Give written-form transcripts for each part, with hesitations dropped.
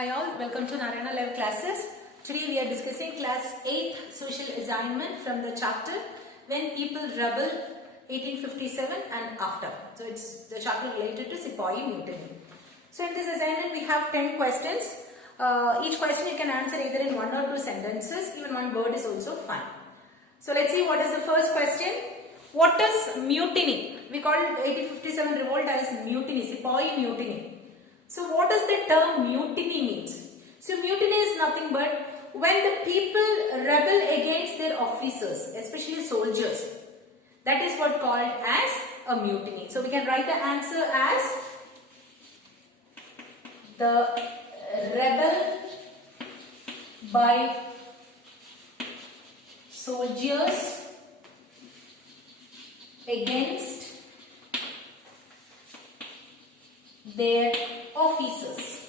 Hi all, welcome to Narayana Live classes. Today we are discussing class 8th social assignment from the chapter When People Rebel 1857 and After. So it's the chapter related to Sepoy Mutiny. So in this assignment we have 10 questions. Each question you can answer either in one or two sentences. Even one word is also fine. So let's see what is the first question. What is mutiny? We call 1857 revolt as mutiny, Sepoy Mutiny. So what does the term mutiny means? So mutiny is nothing but when the people rebel against their officers, especially soldiers. That is what called as a mutiny. So we can write the answer as the rebel by soldiers against their officers.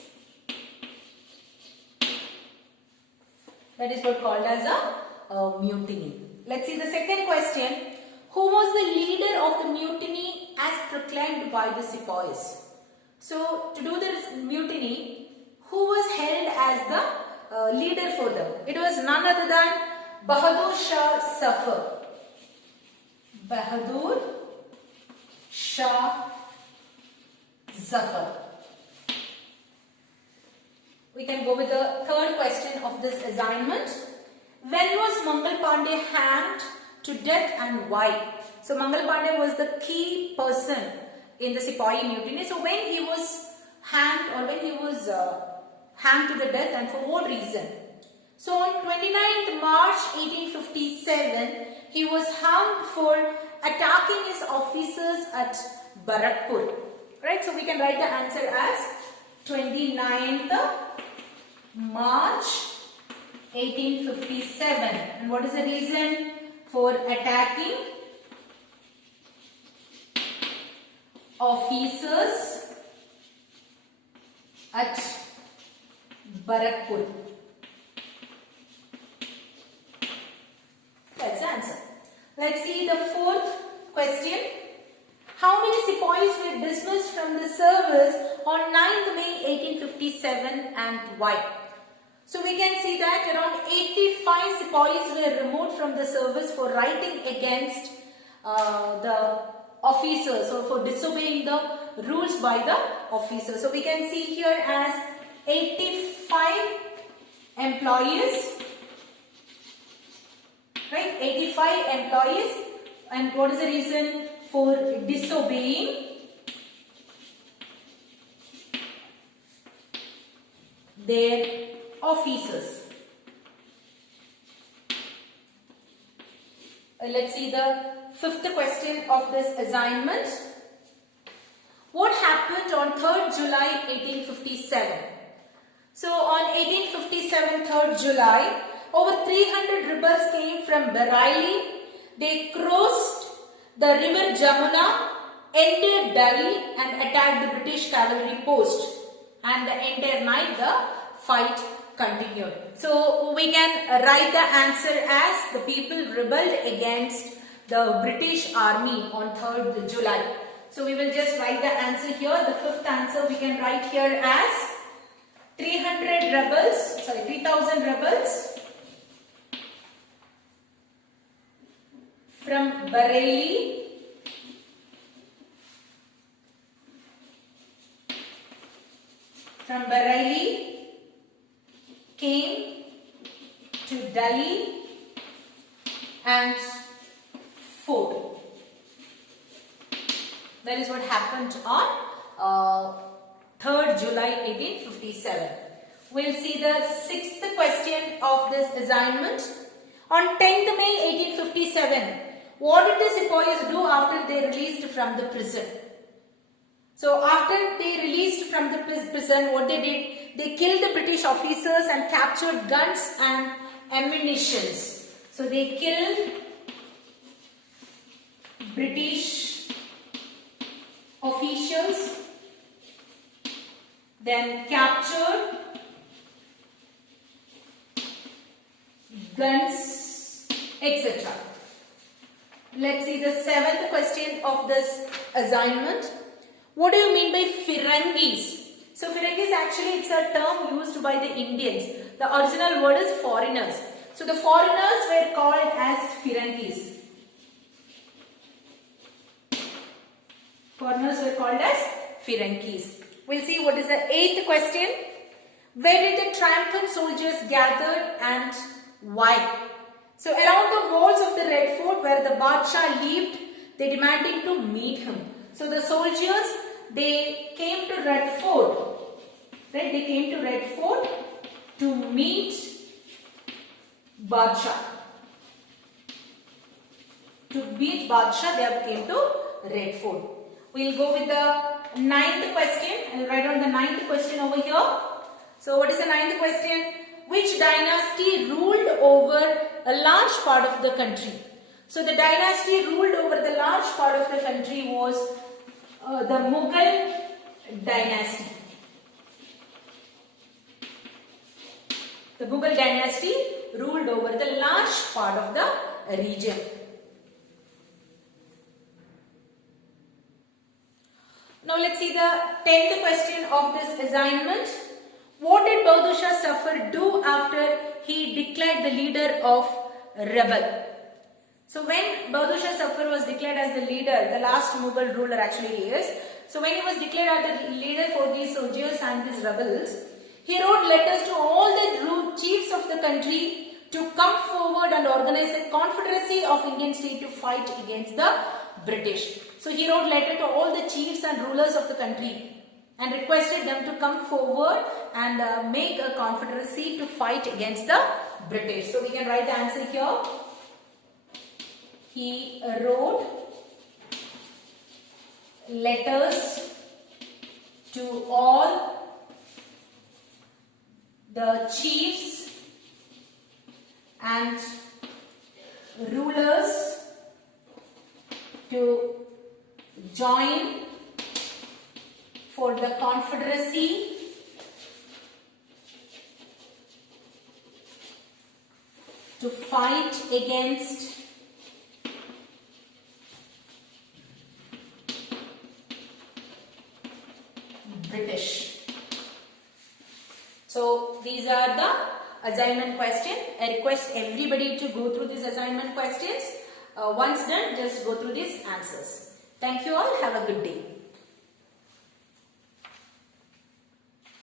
That is what called as a mutiny. Let's see the second question. Who was the leader of the mutiny as proclaimed by the sepoys? So to do this mutiny, who was held as the leader for them? It was none other than Bahadur Shah Zafar. Bahadur Shah Zafar. We can go with the third question of this assignment. When was Mangal Pandey hanged to death and why? So Mangal Pandey was the key person in the Sepoy Mutiny. So when he was hanged or when he was hanged to the death and for what reason? So on 29th March 1857, he was hung for attacking his officers at Barakpur. Right, so we can write the answer as 29th March 1857. And what is the reason for attacking officers at Barakpur? That's the answer. Let's see the fourth question. How many sepoys were dismissed from the service on 9th May 1857 and why? So we can see that around 85 sepoys were removed from the service for writing against the officers or for disobeying the rules by the officers. So we can see here as 85 employees, right? 85 employees, and what is the reason? For disobeying their officers. Let's see the fifth question of this assignment. What happened on 3rd July 1857? So on 1857 3rd July, over 300 rebels came from Bareilly. They crossed the river Jamuna, entered Delhi and attacked the British cavalry post, and the entire night the fight continued. So we can write the answer as the people rebelled against the British army on 3rd July. So we will just write the answer here. The fifth answer we can write here as 3,000 rebels from Bareilly came to Delhi and fought. That is what happened on 3rd July 1857. We'll see the sixth question of this assignment. On 10th May 1857, what did the sepoys do after they released from the prison? So after they released from the prison, what they did? They killed the British officers and captured guns and ammunitions. So they killed British officials, then captured guns, etc. Let's see the seventh question of this assignment. What do you mean by Firangis? So Firangis actually it's a term used by the Indians. The original word is foreigners. So the foreigners were called as Firangis. Foreigners were called as Firangis. We'll see what is the 8th question. Where did the triumphant soldiers gathered and why? So around the walls of the Red Fort where the Badshah lived, they demanded to meet him. So the soldiers, they came to Red Fort, right? They came to Red Fort to meet Badshah. To meet Badshah, they came to Red Fort. We'll go with the 9th question. I'll write down the 9th question over here. So what is the 9th question? Which dynasty ruled over a large part of the country? So the dynasty ruled over the large part of the country was the Mughal dynasty. The Mughal dynasty ruled over the large part of the region. Now let's see the 10th question of this assignment. What did Bahadur Shah Zafar do after he declared the leader of rebel? So when Bahadur Shah Zafar was declared as the leader, the last Mughal ruler actually he is. So when he was declared as the leader for these soldiers and these rebels, he wrote letters to all the chiefs of the country to come forward and organize a confederacy of Indian state to fight against the British. So he wrote letter to all the chiefs and rulers of the country and requested them to come forward and make a confederacy to fight against the British. So we can write the answer here. He wrote letters to all the chiefs and rulers to join for the confederacy to fight against British. So these are the assignment questions. I request everybody to go through these assignment questions. Once done, just go through these answers. Thank you all. Have a good day.